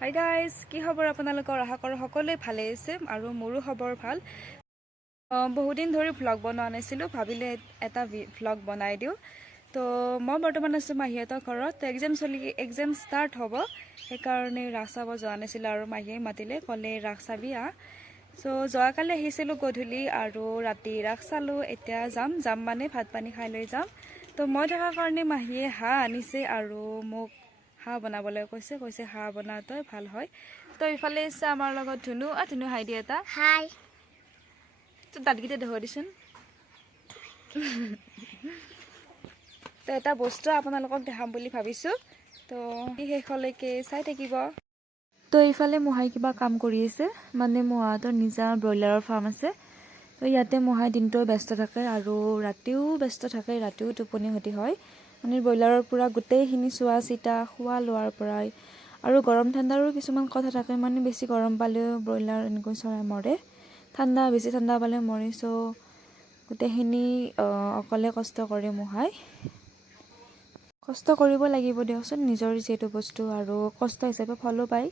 Hi guys, কি খবৰ আপোনালোকৰ? আশা কৰোঁ সকলোৱে ভালে আছে আৰু মোৰো খবৰ ভাল। বহুদিন ধৰি ভ্লগ বনোৱা নাছিলোঁ, ভাবিলে এটা ভ্লগ বনাই দিওঁ। তো মই বৰ্তমান আছোঁ মাহীহঁতৰ ঘৰত। এক্সাম ষ্টাৰ্ট হ'ব, সেইকাৰণে ৰাস চাব যোৱা নাছিলোঁ আৰু মাহীয়ে মাতিলে, ক'লে ৰাস চাবি আহ। চ' যোৱাকালি আহিছিলোঁ গধূলি আৰু ৰাতি ৰাস চালোঁ। এতিয়া যাম মানে ভাত পানী খাই লৈ যাম। তো মই থকাৰ কাৰণে মাহীয়ে হাঁহ আনিছে আৰু মোক হাঁহ বনাবলৈ কৈছে হাঁহ বনাওঁতে ভাল হয়। তো ইফালে আছে আমাৰ লগত ধুনু হাই দিয়ে এটা হাই। তো দাঁতকেইটা দেখুৱাই দিচোন। তো এটা বস্তু আপোনালোকক দেখাম বুলি ভাবিছোঁ, তো শেষলৈকে চাই থাকিব। তো এইফালে মহাই কিবা কাম কৰি আছে, মানে মহাহঁতৰ নিজা ব্ৰইলাৰৰ ফাৰ্ম আছে। তো ইয়াতে মহাই দিনটো ব্যস্ত থাকে আৰু ৰাতিও ব্যস্ত থাকে, ৰাতিও টোপনি ক্ষতি হয়। মানে ব্ৰইলাৰৰ পৰা গোটেইখিনি চোৱা চিতা খোৱা লোৱাৰ পৰাই আৰু গৰম ঠাণ্ডাৰো কিছুমান কথা থাকে, মানে বেছি গৰম পালেও ব্ৰইলাৰ এনেকৈ চৰাই মৰে, বেছি ঠাণ্ডা পালে মৰে। চ' গোটেইখিনি অকলে কষ্ট কৰে মহাই। কষ্ট কৰিব লাগিব দিয়কচোন, নিজৰ যিহেতু বস্তু আৰু কষ্ট হিচাপে ফলো পায়।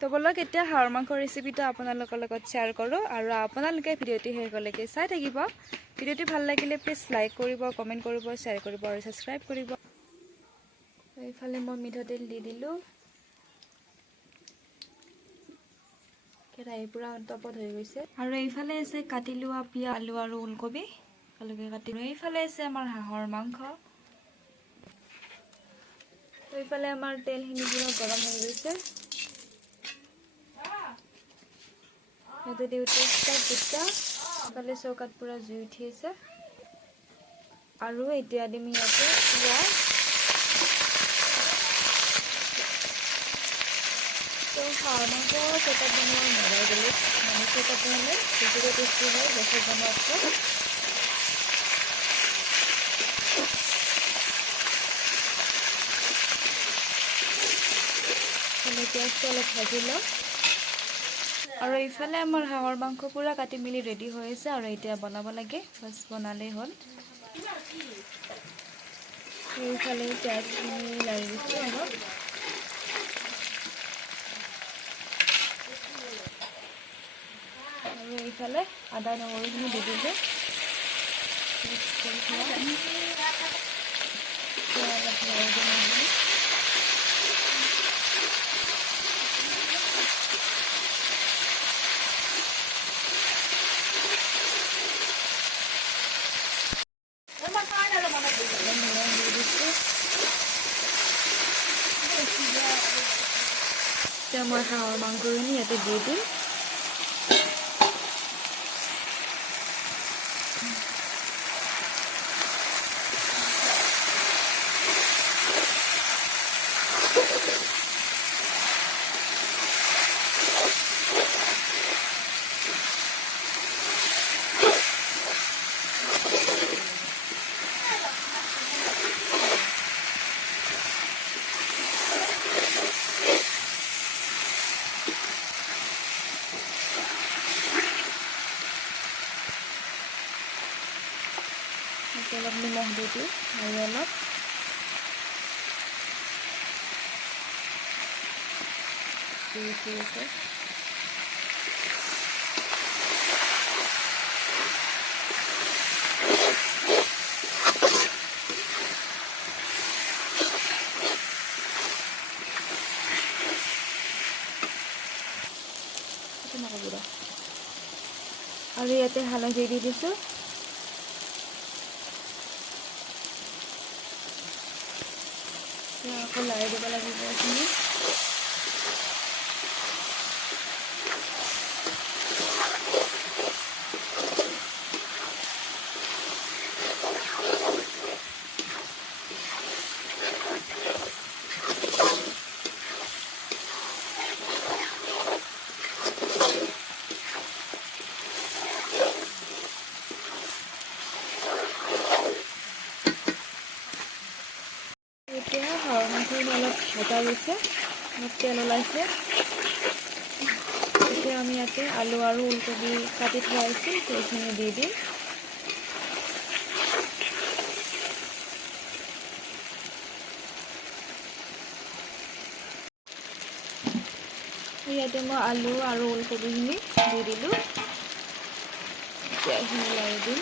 তো বলক এতিয়া হাঁহৰ মাংসৰ ৰেচিপিটো আপোনালোকৰ লগত শ্বেয়াৰ কৰোঁ আৰু আপোনালোকে ভিডিঅ'টো শেষলৈকে চাই থাকিব। ভিডিঅ'টো ভাল লাগিলে প্লিজ লাইক কৰিব, কমেণ্ট কৰিব, শ্বেয়াৰ কৰিব আৰু ছাবস্ক্ৰাইব কৰিব। এইফালে মই মিঠাতেল দি দিলোঁ, কেৰাহী পূৰা টপত হৈ গৈছে। আৰু এইফালে আছে কাটি লোৱা পিঁয়াজ, আলু আৰু ওলকবি একেলগে কাটি লোৱা। এইফালে আছে আমাৰ হাঁহৰ মাংস। তো এইফালে আমাৰ তেলখিনি পূৰা গৰম হৈ গৈছে। ইয়াতে দিওঁ তেজপাত দুটা, ইফালে চৌকাত পূৰা জুই উঠি আছে। আৰু এতিয়া দিম ইয়াতে পিঁয়াজ। তো হাঁহৰ মাংস চৌকাত বনোৱাৰ মজাই বেলেগ, মানে চৌকাত বনালে বেছিকৈ টেষ্টি হয় গেছত বনোৱাতকৈ। পিঁয়াজটো অলপ ভাজি লওঁ। আৰু এইফালে আমাৰ হাঁহৰ মাংস পূৰা কাটি মেলি ৰেডি হৈ আছে আৰু এতিয়া বনাব লাগে, বাছ বনালেই হ'ল। এইফালে পিঁয়াজখিনি লাৰি দিছোঁ অলপ। আৰু এইফালে আদা নহৰুখিনি দি দিলোঁ। এতিয়া মই হাঁহৰ মাংসখিনি ইয়াতে দি দিম। অলপ নিমখ দি দিওঁ আৰু অলপ আছে। আৰু ইয়াতে হালধি দি দিছোঁ। আকৌ লাৰি দিব লাগিব এইখিনি। এতিয়া হাঁহৰ মাংসখিনি অলপ ভজা গৈছে, অলপ তেল ওলাইছে। এতিয়া আমি ইয়াতে আলু আৰু ওলকবি কাটি থোৱা আছিল, সেইখিনি দি দিম। ইয়াতে মই আলু আৰু ওলকবিখিনি দি দিলোঁ। এতিয়া এইখিনি লাৰি দিম।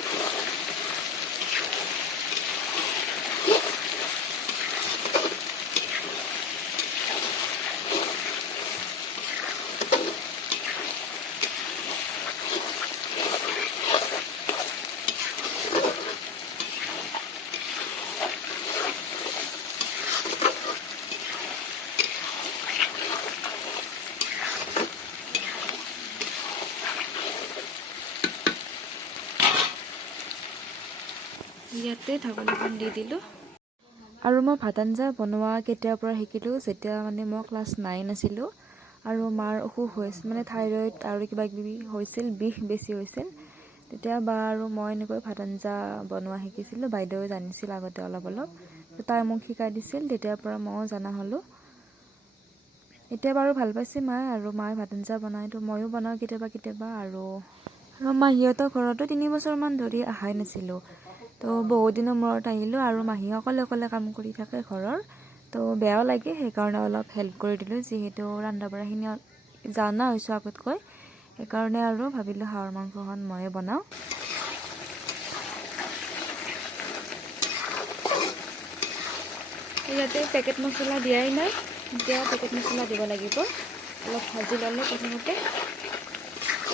ইয়াতে ঢাকনিখন দি দিলোঁ। আৰু মই ভাত আঞ্জা বনোৱা কেতিয়াৰ পৰা শিকিলোঁ, যেতিয়া মানে মই ক্লাছ 9 আছিলোঁ আৰু মাৰ অসুখ হৈছিল, মানে থাইৰইড আৰু কিবা কিবি হৈছিল, বিষ বেছি হৈছিল। তেতিয়া বা আৰু মই এনেকৈ ভাত আঞ্জা বনোৱা শিকিছিলোঁ। বাইদেৱে জানিছিল আগতে অলপ অলপ, তাই মোক শিকাই দিছিল। তেতিয়াৰ পৰা ময়ো জনা হ'লোঁ। এতিয়া বাৰু ভাল পাইছে মায়ে, আৰু মায়ে ভাত আঞ্জা বনাইতো ময়ো বনাওঁ কেতিয়াবা। আৰু মাহীহঁতৰ ঘৰতো 3 বছৰমান ধৰি অহাই নাছিলোঁ। তো বহুত দিনৰ মূৰত আহিলোঁ, আৰু মাহী অকলে কাম কৰি থাকে ঘৰৰ। তো বেয়াও লাগে, সেইকাৰণে অলপ হেল্প কৰি দিলোঁ। যিহেতু ৰন্ধা বঢ়াখিনি জানা হৈছোঁ আগতকৈ, সেইকাৰণে আৰু ভাবিলোঁ হাঁহৰ মাংসখন ময়ে বনাওঁ। ইয়াতে পেকেট মছলা দিয়াই নাই, এতিয়া পেকেট মছলা দিব লাগিব। অলপ ভাজি ল'লোঁ প্ৰথমতে,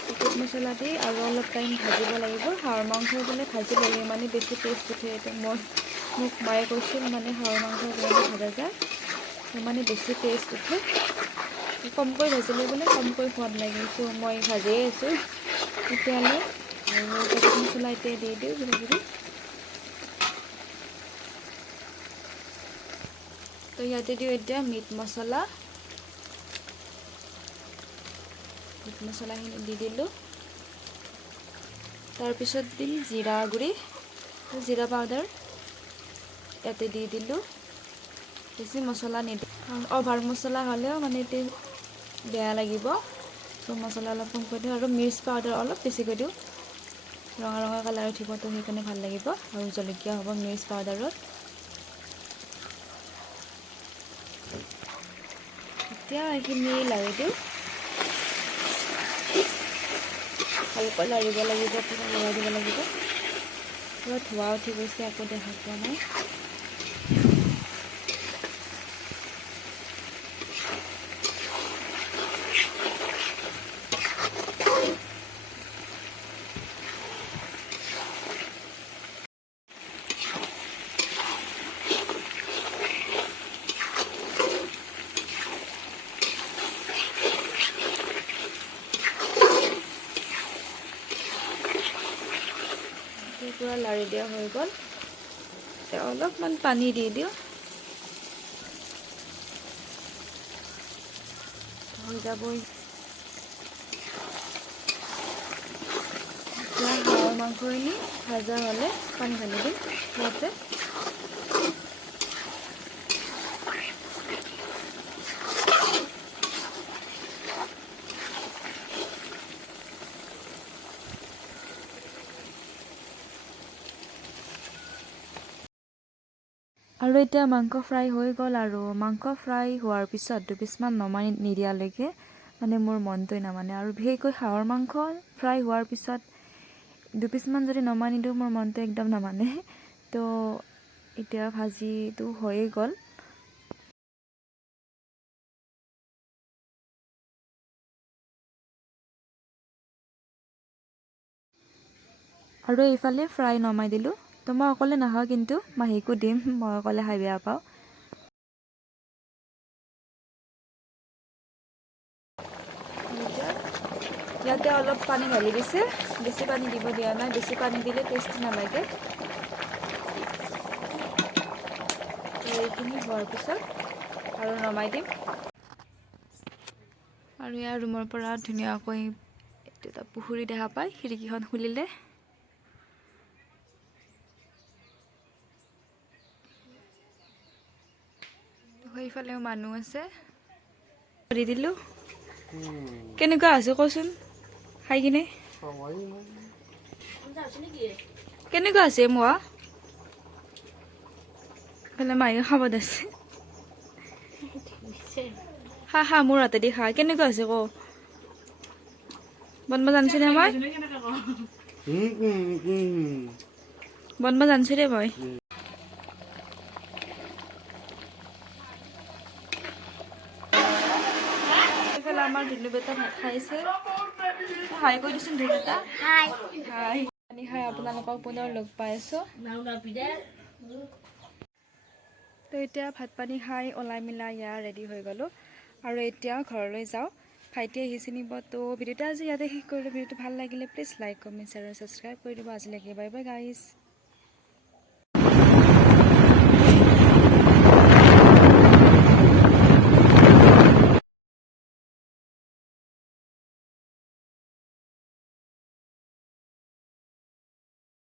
পেকেট মছলা দি আৰু অলপ টাইম ভাজিব লাগিব। হাঁহৰ মাংস বোলে ভাজি ল'লে মানে বেছি টেষ্ট উঠে। মোক মায়ে কৈছিল মানে হাঁহৰ মাংস যেনেকৈ ভাজা যায় মানে বেছি টেষ্ট উঠে। কমকৈ ভাজিলে বোলে কমকৈ সোৱাদ লাগে। চ' মই ভাজিয়ে আছোঁ এতিয়ালৈ। আৰু পেকেট মছলা এতিয়া দি দিওঁ কিবাকিবি। তো ইয়াতে দিওঁ এতিয়া মিট মছলাখিনি দি দিলোঁ। তাৰপিছত দিম জিৰা গুড়ি, জিৰা পাউডাৰ ইয়াতে দি দিলোঁ। বেছি মছলা নিদিওঁ, অভাৰ মছলা হ'লেও মানে বেয়া লাগিব। চ' মছলা অলপ কমকৈ দিওঁ, আৰু মিৰ্চ পাউডাৰ অলপ বেছিকৈ দিওঁ। ৰঙা কালাৰ উঠিবতো সেইকাৰণে ভাল লাগিব। আৰু জলকীয়া হ'ব মিৰ্চ পাউডাৰত। এতিয়া এইখিনি লাৰি দিওঁ, ভালকৈ লাৰিব লাগিব, পুৰা লৰাই দিব লাগিব। পুৰা ধোৱা উঠি গৈছে, একো দেখা পোৱা নাই। পুৰা লাৰি দিয়া হৈ গ'ল। এতিয়া অলপমান পানী দি দিওঁ, হৈ যাবই। এতিয়া হাঁহৰ মাংসখিনি ভাজা হ'লে পানী ঢালি দিম ইয়াতে। আৰু এতিয়া মাংস ফ্ৰাই হৈ গ'ল। আৰু মাংস ফ্ৰাই হোৱাৰ পিছত 2 পিচমান নমাই নিদিয়ালৈকে মানে মোৰ মনটোৱে নামানে। আৰু বিশেষকৈ হাঁহৰ মাংস ফ্ৰাই হোৱাৰ পিছত 2 পিচমান যদি নমাই নিদিওঁ মোৰ মনটো একদম নামানে। তো এতিয়া ভাজিটো হৈয়ে গ'ল। আৰু এইফালে ফ্ৰাই নমাই দিলোঁ। তো মই অকলে নাখাওঁ, কিন্তু মাহীকো দিম, মই অকলে খাই বেয়া পাওঁ। ইয়াতে অলপ পানী ঢালি দিছে, বেছি পানী দিব দিয়া নাই। বেছি পানী দিলে টেষ্টি নালাগে। এইখিনি হোৱাৰ পিছত আৰু নমাই দিম। আৰু ইয়াৰ ৰুমৰ পৰা ধুনীয়াকৈ এটা পুখুৰী দেখা পায় খিৰিকীখন খুলিলে। সেইফালেও মানুহ আছে। দি দিলোঁ। কেনেকুৱা আছে কচোন খাই কিনে? কেনেকুৱা আছে মোৱা? এইফালে মায়ে খাব দিছে। খা খা মোৰ হাতেদি খা কেনেকুৱা হৈছে ক বনবা জানছি নে মই বনবা জানছি ৰে মই এইফালে আমাৰ ধুনু বেটা ভাত খাইছে হাই কৈ দিছোন ধুনু বেটা হাই হাই পানী খাই আপোনালোকক পুনৰ লগ পাই আছো তো এতিয়া ভাত পানী খাই ওলাই মিলাই ইয়াৰ ৰেডি হৈ গ'লো আৰু এতিয়া ঘৰলৈ যাওঁ ভাইটি আহিছে নিব তো ভিডিঅ'টো আজি ইয়াতে শেষ কৰিলোঁ ভিডিঅ'টো ভাল লাগিলে প্লিজ লাইক কমেণ্ট শ্বেয়াৰ আৰু ছাবস্ক্ৰাইব কৰি দিব আজিলৈকে বাই বাই গাইজ